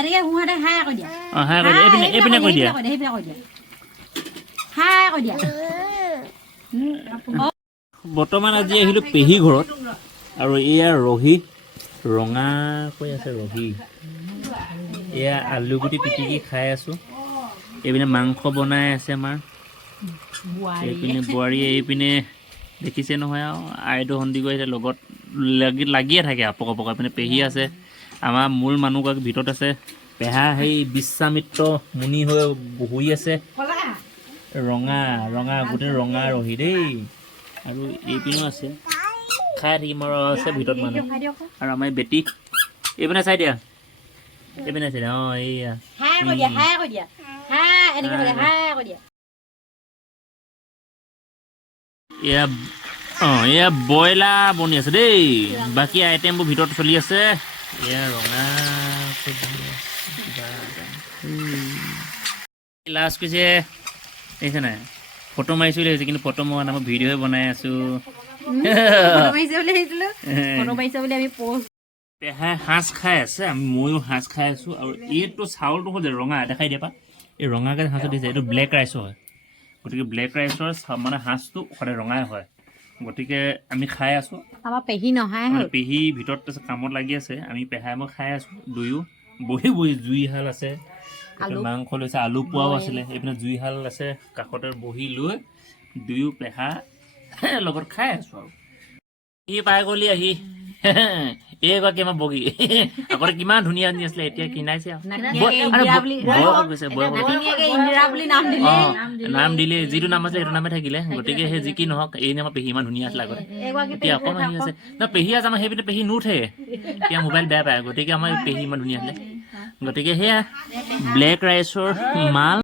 এনেকে হুঁহতে হাই কৰি দিয়া হাই কৰি দিয়া এইপিনে কৰি দিয়া হাই কৰি দিয়া বৰ্তমান আজি আহিলোঁ পেহী ঘৰত আৰু এয়া ৰহি ৰঙাকৈ আছে ৰহি এয়া আলুগুটি পিটিকি খাই আছোঁ এইপিনে মাংস বনাই আছে আমাৰ এইপিনে বোৱাৰী এইপিনে দেখিছে নহয় আৰু আইদেউ সন্দিকৈ আহিছে লগত লাগিয়ে থাকে আপক এইপিনে পেহী আছে আমাৰ মূল মানুহগৰাকী ভিতৰত আছে পেহা সেই বিশ্বামিত্ৰ মুনি হৈ শুই আছে ৰঙা ৰঙা গোটেই ৰঙা ৰহি দেই আৰু এইপিনেও আছে খাই থাকিম আৰু আছে ভিতৰত মানুহ আৰু আমাৰ বেটি এইপিনে চাই দিয়া এইপিনে চাই দিয়া অঁ এইয়া এয়া অঁ এয়া ব্ৰইলাৰ বনি আছে দেই বাকী আইটেমবোৰ ভিতৰত চলি আছে এয়া ৰঙা লাষ্ট কৈছে দেখিছে নাই ফটো মাৰিছোঁ বুলি ভাবিছে কিন্তু ফটো মৰা মই ভিডিঅ'হে বনাই আছোঁ পেহাই সাঁজ খাই আছে আমি ময়ো সাঁজ খাই আছোঁ আৰু এইটো চাউলটো হ'ল যে ৰঙা দেখাই দিয়া পা এই ৰঙাকৈ সাঁজটো দিছে এইটো ব্লেক ৰাইচৰ হয় গতিকে ব্লেক ৰাইচৰ মানে সাঁজটো সদায় ৰঙাই হয় গতিকে আমি খাই আছোঁ আমাৰ পেহী নহাই মানে পেহী ভিতৰত কামত লাগি আছে আমি পেহাই মই খাই আছোঁ দুয়ো বহি জুইশাল আছে মাংস লৈছে আলু পোৱাও আছিলে এইপিনে জুইশাল আছে কাষতে বহি লৈ দুয়ো পেহা লগত খাই আছোঁ আৰু কি পাই গ'লি আহি এইগৰাকী আমাৰ বগী আগতে কিমান ধুনীয়া ধুনীয়া আছিলে এতিয়া কিনাইছে নাম দিলে যিটো নাম আছিলে সেইটো নামে থাকিলে গতিকে সেই যি কি নহওক এই নামৰ পেহী ইমান ধুনীয়া আছিলে আগতে এতিয়া অকণমান আহি আছে ন পেহী আছে আমাৰ সেইপিনে পেহী নুঠে এতিয়া মোবাইল বেয়া পায় গতিকে আমাৰ পেহী ইমান ধুনীয়া আছিলে গতিকে সেয়া ব্লেক ৰাইচৰ মাল